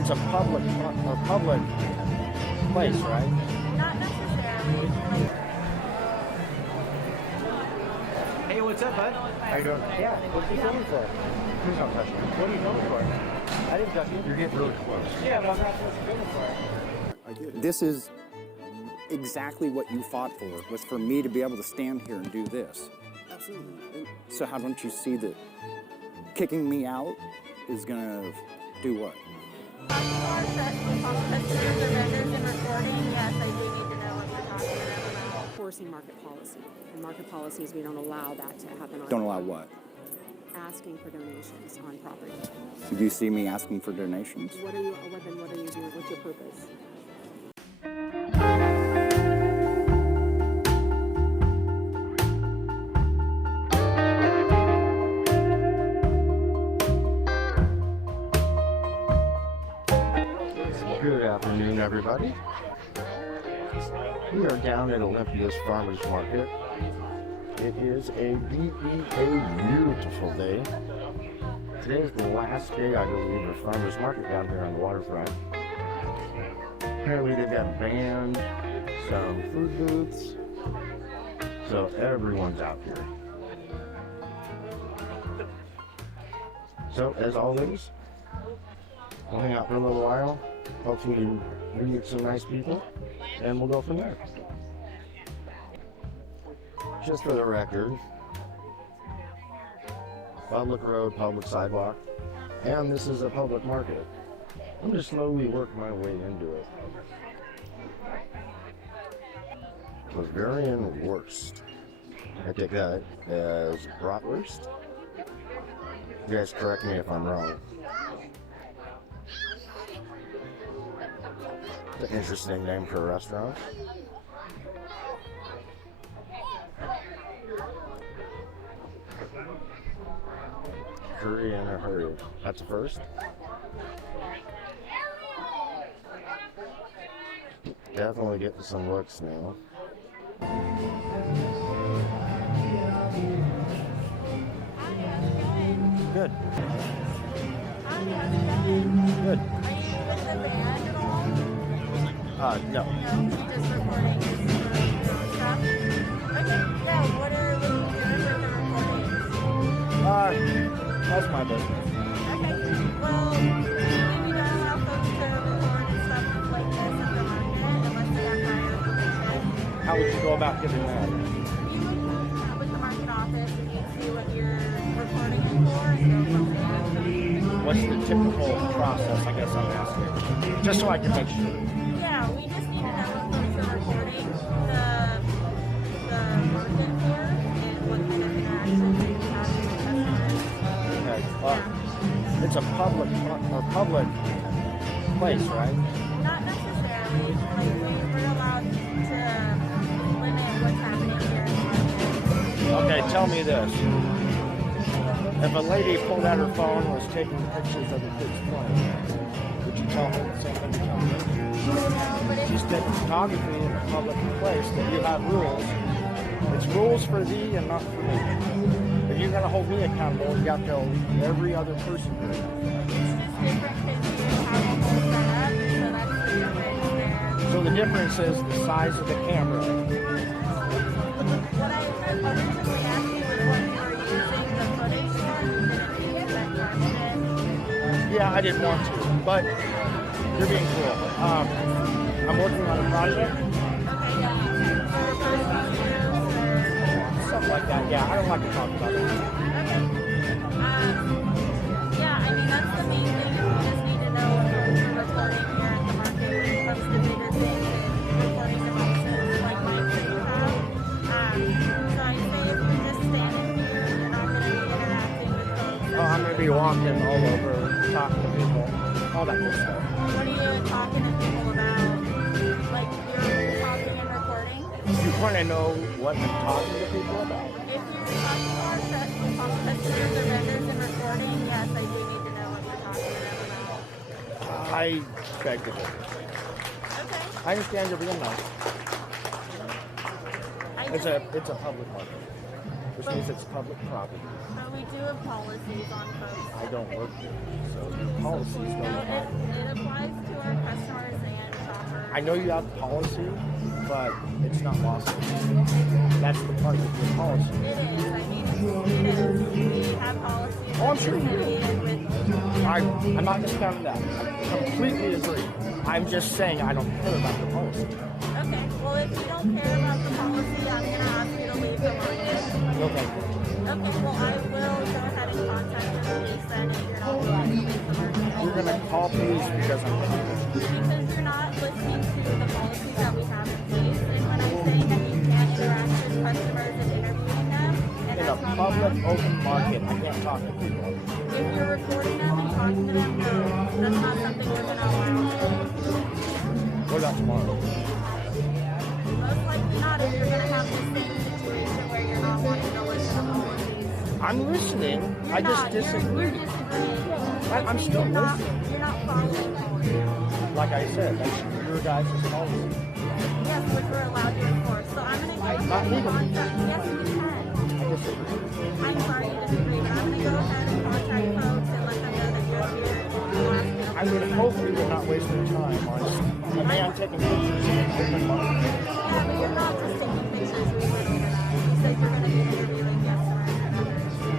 It's a public place, right? Not necessarily. Hey, what's up, bud? How you doing? Yeah, what's you filming for? Please don't touch me. What are you filming for? I didn't touch you. You're getting really close. Yeah, but I'm not supposed to film for. I did. This is exactly what you fought for, was for me to be able to stand here and do this. Absolutely. So how don't you see that kicking me out is gonna do what? Enforcing market policy. And market policies, we don't allow that to happen. Don't allow what? Asking for donations on property. Do you see me asking for donations? What are you doing? What's your purpose? Good afternoon, everybody. We are down at Olympia's Farmers Market. It is a beautiful day. Today is the last day, I believe, of Farmers Market down here on the waterfront. Apparently they've got a band, some food booths, so everyone's out here. So, as always, we'll hang out for a little while. Hopefully we meet some nice people, and we'll go from there. Just for the record, public road, public sidewalk, and this is a public market. I'm just slowly working my way into it. Bavarian Wurst. I take that as bratwurst. You guys correct me if I'm wrong. It's an interesting name for a restaurant. Curry in a hurry. That's a first. Definitely getting some looks now. Good. Good. Are you with the band at all? No. No, just recording stuff. Okay, yeah, what are you doing with the recordings? That's my business. Okay, well, we don't allow folks to record stuff like this at the market unless they have prior permission. How would you go about getting that? You would chat with the market office and you'd see what you're recording it for and go from there. What's the typical process, I guess I'm asking? Just so I can make sure. Yeah, we just need to know what folks are recording, the market for, and what kind of interactions you have with customers. Okay. It's a public place, right? Not necessarily. Like, we're allowed to limit what's happening here in the market. Okay, tell me this. If a lady pulled out her phone and was taking pictures of the kids playing, would you tell her the same thing you tell me? No, but if She's taking photography in a public place, that you have rules. It's rules for thee and not for me. If you're going to hold me accountable, you have to hold every other person here. it's just different because you have a whole setup, so that's the difference there. So the difference is the size of the camera. What I originally asked you was what you were using the footage for, and you didn't use that question. Yeah, I didn't want to, but you're being cool. I'm working on a project. Okay, yeah. For personal use or... Something like that. Yeah, I don't like to talk about it. Okay. Yeah, I mean, that's the main thing. Is we just need to know what folks are recording here at the market when it comes to bigger things and recording devices like mics that you have. So I say if you're just standing here, you're not going to be interacting with folks. Oh, I'm going to be walking all over, talking to people, all that good stuff. What are you talking to people about? Like, you're talking and recording? You want to know what I'm talking to people about? If you're talking to our customers or vendors and recording, yes, I do need to know what you're talking to them about. I beg to differ. Okay. I understand you're being nice. I It's just, a public market. which means it's public property. But we do have policies on folks. I don't work there, so your policies No, don't. it applies to our customers and shoppers. I know you have policy, but it's not lawful. That's the part of your policy. It is. I mean, it is. We have policies. Oh, I'm sure you do. affiliated with. I'm not discounting that. I completely agree. I'm just saying I don't care about the policy. Okay. Well, if you don't care about the policy, I'm going to ask you to leave the market. Okay. Okay. Well, I will go ahead and contact the police then if you're not willing to leave the market. You're gonna call police because I'm Because you're not listening to the policies that we have in place. And when I'm saying that you can't interact with customers and interviewing them, and in a that's not public allowed. open market. I can't talk to people. If you're recording them and talking to them, no, that's not something we're going to allow. What about tomorrow? Most likely not if you're going to have the same situation where you're not wanting to listen to policies. I'm listening. You're I just not. disagree. You're disagreeing. I'm Which means still you're not, listening. you're not following policy. Like I said, that's your guys' policy. Yes, which we're allowed to enforce. So I'm going to go Not ahead and legally. contact. Yes, you can. I disagree. I'm sorry you disagree, but I'm going to go ahead and contact folks and let them know that you're here and we'll ask you to I would hope that you're not wasting time on a man taking pictures in an open market. Yeah, but you're not just taking pictures. We went over that. You said you're going to be interviewing customers.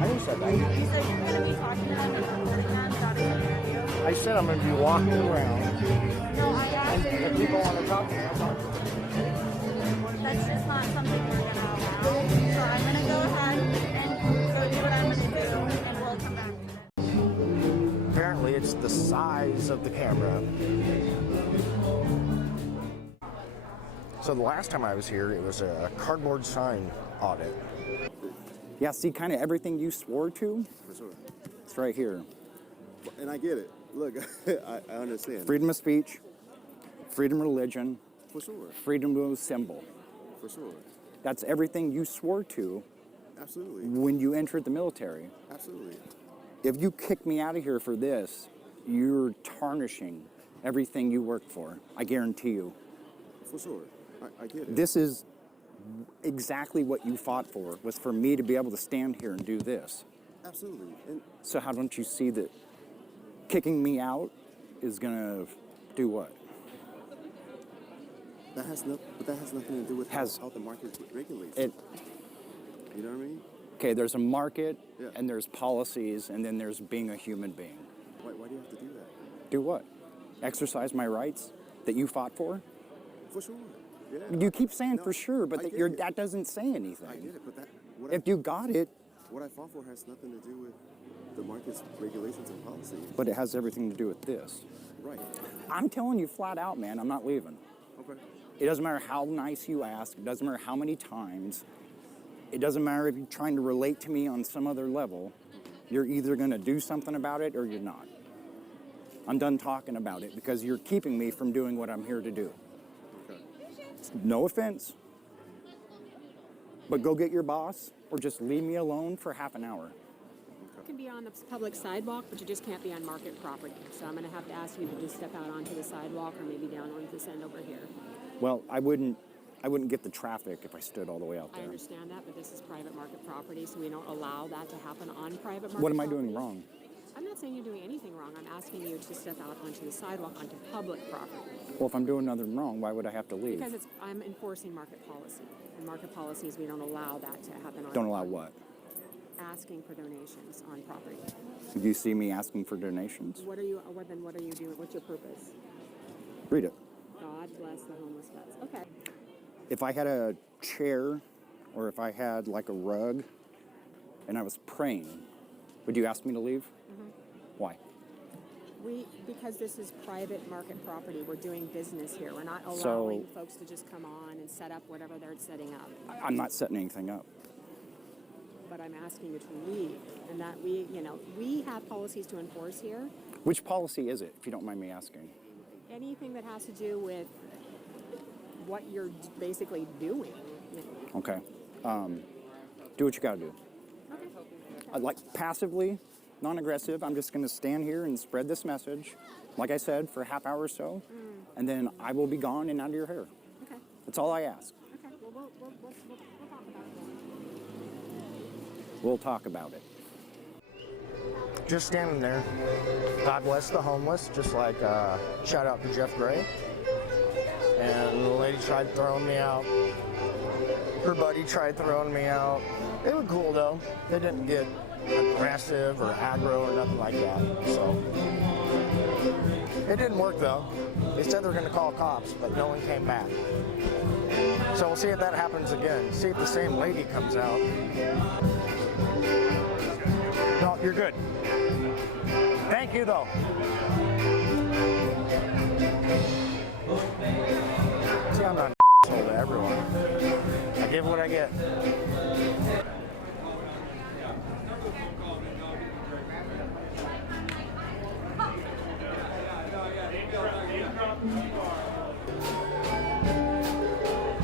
I didn't say that. You said you're going to be talking to them and recording them, not an interview. I said I'm going to be walking around, No, I and asked if if people want to talk to me, I'll talk to them. that's just not something we're going to allow. So I'm going to go ahead and go do what I'm going to do, and we'll come back to it. Apparently, it's the size of the camera. So the last time I was here, it was a cardboard sign audit. Yeah, see, kind of everything you swore to, For sure. it's right here. And I get it. Look, I understand. Freedom of speech, freedom of religion, For sure. freedom of symbol. For sure. That's everything you swore to Absolutely. when you entered the military. Absolutely. If you kick me out of here for this, you're tarnishing everything you worked for. I guarantee you. For sure. I get it. This is exactly what you fought for, was for me to be able to stand here and do this. Absolutely. And So how don't you see that kicking me out is gonna do what? that has nothing to do with Has- how the market regulates. It, You know what I mean? okay, there's a market, Yeah. and there's policies, and then there's being a human being. Why do you have to do that? Do what? Exercise my rights that you fought for? For sure. Yeah. You keep saying No, for sure, but I that, get you're, it. that doesn't say anything. I get it, but If you got it, what I fought for has nothing to do with the market's regulations and policies. but it has everything to do with this. Right. I'm telling you flat out, man, I'm not leaving. Okay. It doesn't matter how nice you ask. It doesn't matter how many times. It doesn't matter if you're trying to relate to me on some other level. You're either going to do something about it or you're not. I'm done talking about it because you're keeping me from doing what I'm here to do. Okay. No offense, but go get your boss or just leave me alone for half an hour. You can be on the public sidewalk, but you just can't be on market property. So I'm going to have to ask you to just step out onto the sidewalk or maybe down onto this end over here. Well, I wouldn't get the traffic if I stood all the way out I there. understand that, but this is private market property, so we don't allow that to happen on private market What am I property. doing wrong? I'm not saying you're doing anything wrong. I'm asking you to step out onto the sidewalk onto public property. Well, if I'm doing nothing wrong, why would I have to leave? Because I'm enforcing market policy. And market policies, we don't allow that to happen on Don't allow what? asking for donations on property. Do you see me asking for donations? What are you doing? What's your purpose? Read it. God bless the homeless vets. Okay. If I had a chair or if I had like a rug and I was praying, would you ask me to leave? Why? Because this is private market property. We're doing business here. We're not So- allowing folks to just come on and set up whatever they're setting up. I'm not setting anything up. But I'm asking you to leave, and that we have policies to enforce here. Which policy is it, if you don't mind me asking? Anything that has to do with what you're basically doing. Okay. Do what you gotta do. Okay. Like passively, non-aggressive, I'm just gonna stand here and spread this message, like I said, for a half hour or so, and then I will be gone and out of your hair. Okay. That's all I ask. Okay. Well, we'll talk about it. We'll talk about it. Just standing there. God bless the homeless, just like shout out to Jeff Gray. And the lady tried throwing me out. Her buddy tried throwing me out. They were cool though. They didn't get aggressive or aggro or nothing like that. So it didn't work though. They said they were going to call cops, but no one came back. So we'll see if that happens again. See if the same lady comes out. No, you're good. Thank you though. See, I'm not an asshole to everyone. I give what I get.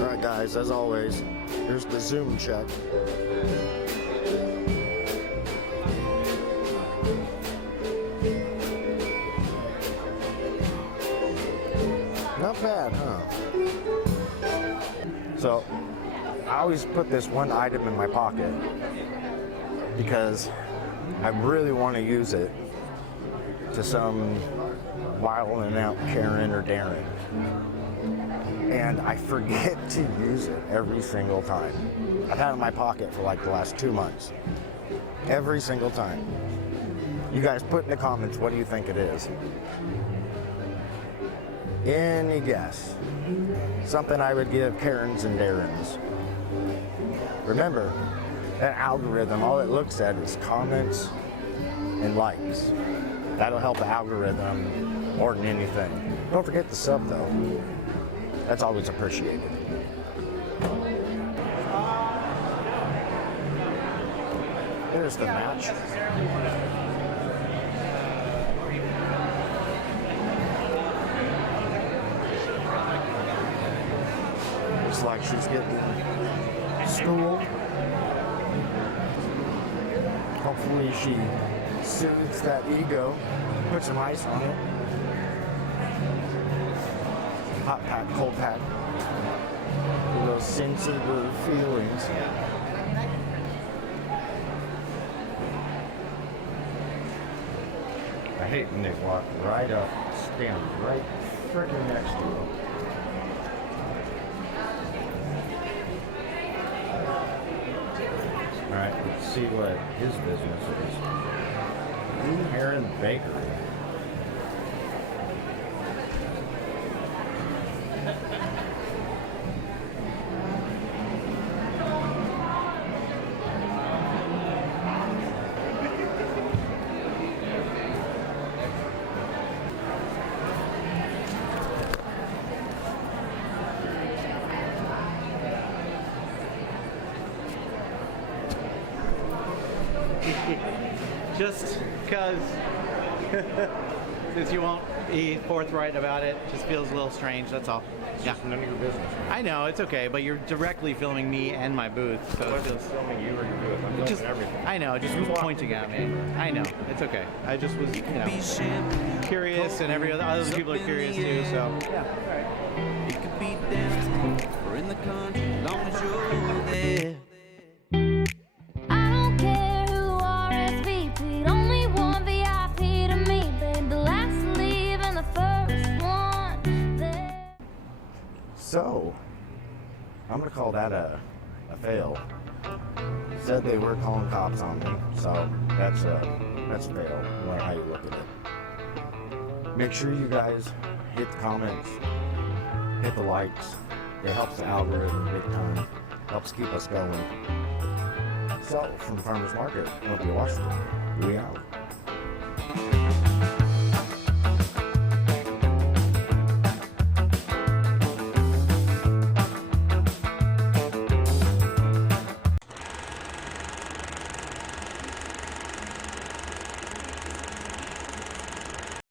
Alright guys, as always, here's the Zoom check. Not bad, huh? So, I always put this one item in my pocket because I really want to use it to some wilding out Karen or Darren. And I forget to use it every single time. I've had it in my pocket for like the last 2 months. Every single time. You guys put in the comments, what do you think it is? Any guess? Something I would give Karens and Darrens. Remember, that algorithm, all it looks at is comments and likes. That'll help the algorithm more than anything. Don't forget the sub though. That's always appreciated. There's the match. Looks like she's getting schooled. Hopefully she soothes that ego, put some ice on it. Hot pack, cold pack. Those sensitive feelings. I hate when they walk right up, stand right freaking next to them. Alright, let's see what his business is. Aaron Bakery. Just because, since you won't be forthright about it, just feels a little strange, that's all. Yeah. None of your business. I know, it's okay, but you're directly filming me and my booth, so I it wasn't feels... filming you or your booth. I'm Just, filming everything. I know, just pointing at me. I know, it's okay. I just was, curious, and other people are curious too, so... Yeah, alright. It could be downtown or in the country, as long as you're there. I don't care who RSVP'd, only one VIP to me, babe. The last to leave and the first one there. So, I'm gonna call that a fail. Said they were calling cops on me, so that's a fail, no matter how you look at it. Make sure you guys hit the comments, hit the likes. It helps the algorithm big time. Helps keep us going. So, from the Farmers Market, Olympia, Washington, we out.